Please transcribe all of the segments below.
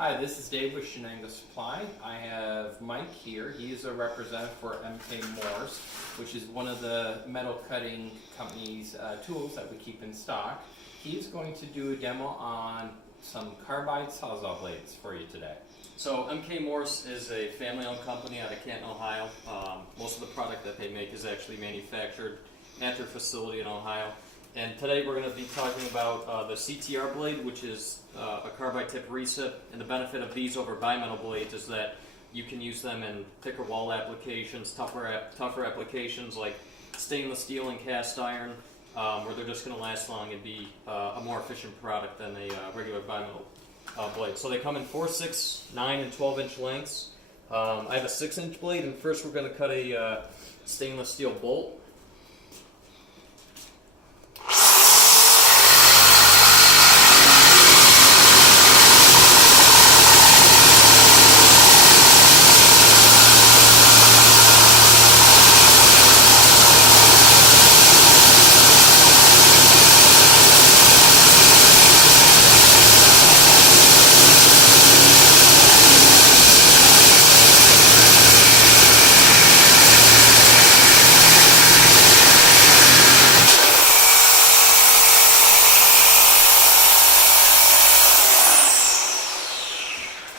Hi, this is Dave with Chenango Supply. I have Mike here. He's a representative for MK Morse, which is one of the metal cutting company's tools that we keep in stock. He's going to do a demo on some carbide sawzall blades for you today. So MK Morse is a family-owned company out of Canton, Ohio. Most of the product that they make is actually manufactured at their facility in Ohio. And today we're going to be talking about the CTR blade, which is a carbide tip recip. And the benefit of these over bimetal blades is that you can use them in thicker wall applications, tougher applications like stainless steel and cast iron, where they're just going to last long and be a more efficient product than a regular bimetal blade. So they come in 4, 6, 9, and 12-inch lengths. I have a 6-inch blade, and first we're going to cut a stainless steel bolt.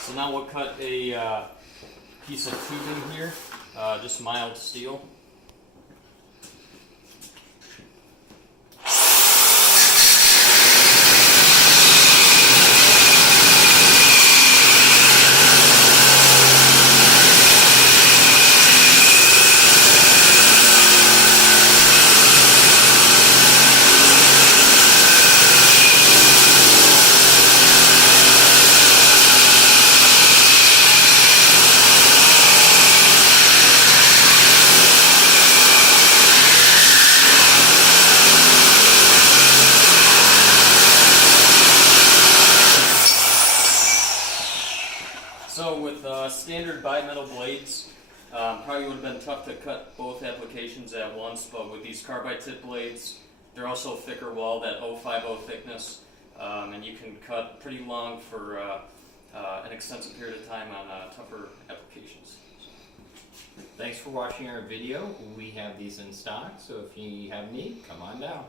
So now we'll cut a piece of tubing here, just mild steel. So with standard bimetal blades, probably would have been tough to cut both applications at once, but with these carbide tip blades, they're also thicker wall, that 050 thickness, and you can cut pretty long for an extensive period of time on tougher applications. Thanks for watching our video. We have these in stock, so if you have need, come on down.